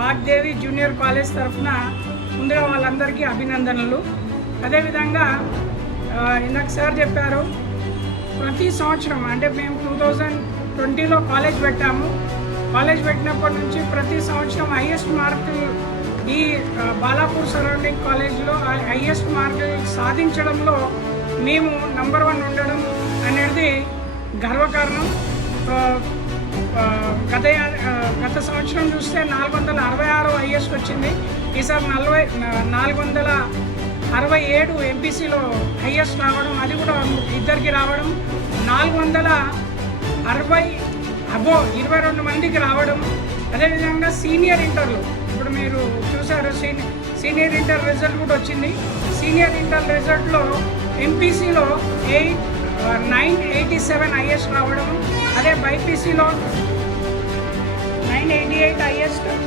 Vagdevi junior college తరఫున ముందుగా వాళ్ళందరికీ అభినందనలు. అదేవిధంగా ఇందాక సార్ చెప్పారు, ప్రతి సంవత్సరం అంటే మేము 2020లో కాలేజ్ పెట్టాము. కాలేజ్ పెట్టినప్పటి నుంచి ప్రతి సంవత్సరం హైయెస్ట్ మార్కులు ఈ బాలాపూర్ సరౌండింగ్ కాలేజ్లో హైయెస్ట్ మార్కులు సాధించడంలో మేము నంబర్ 1 ఉండడం అనేది గర్వకారణం. గత సంవత్సరం చూస్తే 466 హైయెస్ట్ వచ్చింది. ఈసారి 467 ఎంపీసీలో హైయెస్ట్ రావడం, అది కూడా ఇద్దరికి రావడం, 422 మందికి రావడం. అదేవిధంగా సీనియర్ ఇంటర్లో ఇప్పుడు మీరు చూసారు, సీనియర్ ఇంటర్ రిజల్ట్ కూడా వచ్చింది. సీనియర్ ఇంటర్ రిజల్ట్లో ఎంపీసీలో 987 హైయెస్ట్ రావడం, అదే బైపీసీలో 988 హైయెస్ట్,